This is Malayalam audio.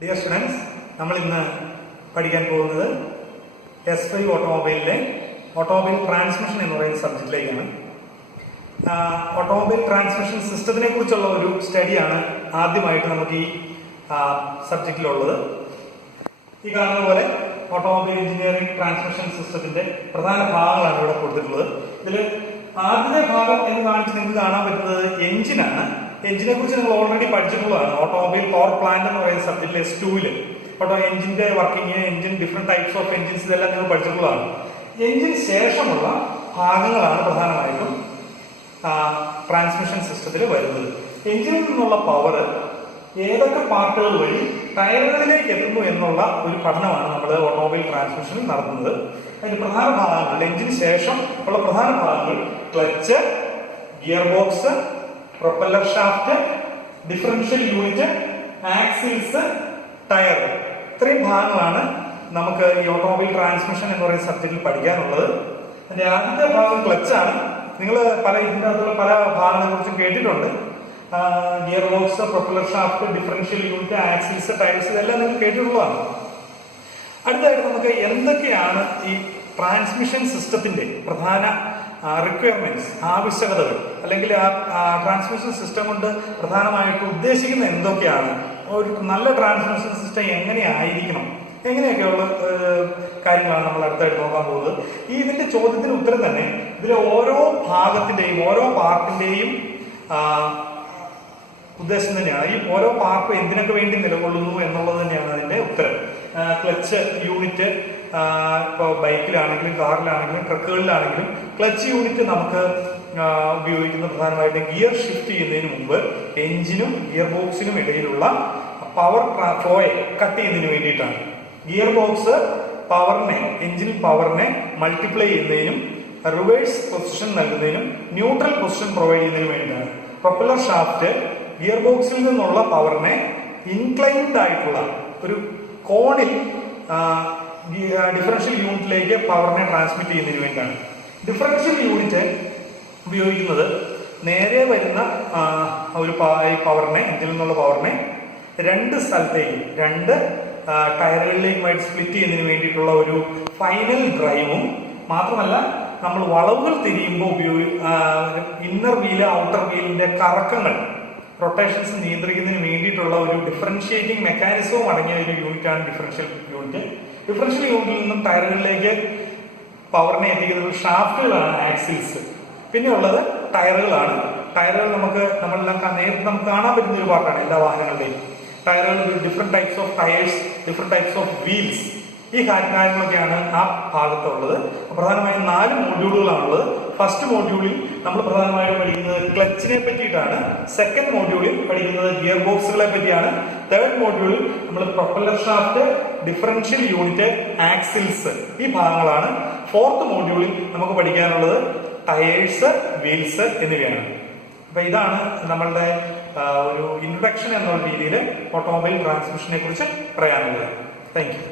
ഡിയർ സ്റ്റുഡൻസ്, നമ്മൾ ഇന്ന് പഠിക്കാൻ പോകുന്നത് S5 ഓട്ടോമൊബൈലിലെ ഓട്ടോമൊബൈൽ ട്രാൻസ്മിഷൻ എന്ന് പറയുന്ന സബ്ജക്റ്റിലേക്കാണ്. ഓട്ടോമൊബൈൽ ട്രാൻസ്മിഷൻ സിസ്റ്റത്തിനെ കുറിച്ചുള്ള ഒരു സ്റ്റഡിയാണ് ആദ്യമായിട്ട് നമുക്ക് ഈ സബ്ജക്റ്റിലുള്ളത്. ഈ കാണുന്ന പോലെ ഓട്ടോമൊബൈൽ എഞ്ചിനീയറിംഗ് ട്രാൻസ്മിഷൻ സിസ്റ്റത്തിന്റെ പ്രധാന ഭാഗങ്ങളാണ് ഇവിടെ കൊടുത്തിട്ടുള്ളത്. ഇതിൽ ആദ്യത്തെ ഭാഗം എന്ന് കാണിച്ച് നിങ്ങൾക്ക് കാണാൻ പറ്റുന്നത് എഞ്ചിനാണ്. എഞ്ചിനെ കുറിച്ച് നിങ്ങൾ ഓൾറെഡി പഠിച്ചിട്ടുള്ളതാണ്. ഓട്ടോമൊബൈൽ പവർ പ്ലാന്റ് എന്ന് പറയുന്ന സബ്ജക്റ്റിൽ S2-ല് എഞ്ചിന്റെ working, engine, different types of engines, ഇതെല്ലാം നിങ്ങൾ പഠിച്ചിട്ടുള്ളതാണ്. എഞ്ചിന് ശേഷമുള്ള ഭാഗങ്ങളാണ് പ്രധാനമായിട്ടും ട്രാൻസ്മിഷൻ സിസ്റ്റത്തിൽ വരുന്നത്. എഞ്ചിനിൽ നിന്നുള്ള പവർ ഏതൊക്കെ പാർട്ടുകൾ വഴി ടയറുകളിലേക്ക് എത്തുന്നു എന്നുള്ള ഒരു പഠനമാണ് നമ്മൾ ഓട്ടോമൊബൈൽ ട്രാൻസ്മിഷനിൽ നടത്തുന്നത്. അതിന്റെ പ്രധാന ഭാഗങ്ങൾ, എഞ്ചിന് ശേഷം ഉള്ള പ്രധാന ഭാഗങ്ങൾ clutch, gear box, propeller shaft, differential unit, axles, tyre, ഇത്രയും ഭാഗങ്ങളാണ് നമുക്ക് ഈ ഓട്ടോമൊബൈൽ ട്രാൻസ്മിഷൻ എന്ന് പറയുന്ന സബ്ജക്റ്റിൽ പഠിക്കാനുള്ളത്. അതിന്റെ ആദ്യത്തെ ഭാഗം ക്ലച്ചാണ്. നിങ്ങൾ ഇതിന്റെ അകത്തുള്ള പല ഭാഗങ്ങളെ കുറിച്ചും കേട്ടിട്ടുണ്ട്. Gear box, propeller shaft, differential unit, axles, tyres, ഇതെല്ലാം നിങ്ങൾ കേട്ടിട്ടുള്ളതാണ്. അടുത്തതായിട്ട് നമുക്ക് എന്തൊക്കെയാണ് ഈ ട്രാൻസ്മിഷൻ സിസ്റ്റത്തിന്റെ പ്രധാന റിക്വയർമെന്റ്സ്, ആവശ്യകതകൾ, അല്ലെങ്കിൽ ആ ട്രാൻസ്മിഷൻ സിസ്റ്റം കൊണ്ട് പ്രധാനമായിട്ട് ഉദ്ദേശിക്കുന്ന എന്തൊക്കെയാണ്, ഒരു നല്ല ട്രാൻസ്മിഷൻ സിസ്റ്റം എങ്ങനെയായിരിക്കണം, എങ്ങനെയൊക്കെയുള്ള കാര്യങ്ങളാണ് നമ്മൾ അടുത്തായിട്ട് നോക്കാൻ പോകുന്നത്. ഇതിന്റെ ചോദ്യത്തിന് ഉത്തരം തന്നെ ഇതിലെ ഓരോ ഭാഗത്തിന്റെയും ഓരോ പാർട്ടിന്റെയും ഉദ്ദേശം തന്നെയാണ്. ഈ ഓരോ പാർട്ടും എന്തിനൊക്കെ വേണ്ടി നിലകൊള്ളുന്നു എന്നുള്ളത് തന്നെയാണ് അതിന്റെ ഉത്തരം. ക്ലച്ച് യൂണിറ്റ് ഇപ്പോൾ ബൈക്കിലാണെങ്കിലും കാറിലാണെങ്കിലും ട്രക്കുകളിലാണെങ്കിലും ക്ലച്ച് യൂണിറ്റ് നമുക്ക് ഉപയോഗിക്കുന്ന പ്രധാനമായിട്ടും ഗിയർ ഷിഫ്റ്റ് ചെയ്യുന്നതിന് മുമ്പ് എഞ്ചിനും ഗിയർ ബോക്സിനും ഇടയിലുള്ള പവർ ഫ്ലോയെ കട്ട് ചെയ്യുന്നതിന് വേണ്ടിയിട്ടാണ്. ഗിയർ ബോക്സ് പവറിനെ, എഞ്ചിൻ പവറിനെ മൾട്ടിപ്ലൈ ചെയ്യുന്നതിനും റിവേഴ്സ് പൊസിഷൻ നൽകുന്നതിനും ന്യൂട്രൽ പൊസിഷൻ പ്രൊവൈഡ് ചെയ്യുന്നതിനും വേണ്ടിയിട്ടാണ്. പ്രൊപ്പല്ലർ ഷാഫ്റ്റ് ഗിയർ ബോക്സിൽ നിന്നുള്ള പവറിനെ ഇൻക്ലൈൻഡ് ആയിട്ടുള്ള ഒരു കോണിൽ ഡിഫറൻഷ്യൽ യൂണിറ്റിലേക്ക് പവറിനെ ട്രാൻസ്മിറ്റ് ചെയ്യുന്നതിന് വേണ്ടിയാണ്. ഡിഫറൻഷ്യൽ യൂണിറ്റ് ഉപയോഗിക്കുന്നത് നേരെ വരുന്ന ഒരു പവറിനെ, എഞ്ചിനിൽ നിന്നുള്ള പവറിനെ രണ്ട് സ്ഥലത്തേക്ക്, രണ്ട് ടയറുകളിലേക്കുമായിട്ട് സ്പ്ലിറ്റ് ചെയ്യുന്നതിന് വേണ്ടിയിട്ടുള്ള ഒരു ഫൈനൽ ഡ്രൈവും, മാത്രമല്ല നമ്മൾ വളവുകൾ തിരിയുമ്പോൾ ഇന്നർ വീല് ഔട്ടർ വീലിന്റെ കറക്കങ്ങൾ, റൊട്ടേഷൻസ് നിയന്ത്രിക്കുന്നതിന് വേണ്ടിയിട്ടുള്ള ഒരു ഡിഫറൻഷിയേറ്റിംഗ് മെക്കാനിസവും അടങ്ങിയ ഒരു യൂണിറ്റാണ് ഡിഫറൻഷ്യൽ യൂണിറ്റ്. ഡിഫറൻഷ്യൽ യൂണിറ്റിൽ നിന്നും ടയറുകളിലേക്ക് പവറിനെ എത്തിക്കുന്നത് ഷാഫ്റ്റുകളാണ്, ആക്സിൽസ്. പിന്നെ ഉള്ളത് ടയറുകളാണ്. ടയറുകൾ നേരിട്ട് നമുക്ക് കാണാൻ പറ്റുന്ന ഒരു പാർട്ടാണ് എല്ലാ വാഹനങ്ങളുടെയും. ടയറുകൾ, different types of tyres, different types of wheels, ഈ കാര്യങ്ങളൊക്കെയാണ് ആ ഭാഗത്തുള്ളത്. പ്രധാനമായും 4 മോഡ്യൂളുകളാണുള്ളത്. ഫസ്റ്റ് മോഡ്യൂളിൽ നമ്മൾ പ്രധാനമായും പഠിക്കുന്നത് ക്ലച്ചിനെ പറ്റിയിട്ടാണ്. സെക്കൻഡ് മോഡ്യൂളിൽ പഠിക്കുന്നത് ഗിയർ ബോക്സുകളെ പറ്റിയാണ്. തേർഡ് മോഡ്യൂളിൽ നമ്മൾ propeller shaft, differential unit, axles, ഈ ഭാഗങ്ങളാണ്. ഫോർത്ത് മോഡ്യൂളിൽ നമുക്ക് പഠിക്കാനുള്ളത് ടയേഴ്സ്, വീൽസ് എന്നിവയാണ്. അപ്പൊ ഇതാണ് നമ്മളുടെ ഒരു ഇൻട്രൊഡക്ഷൻ എന്നുള്ള രീതിയിൽ ഓട്ടോമൊബൈൽ ട്രാൻസ്മിഷനെ കുറിച്ച് പറയാനുള്ളത്. Thank you.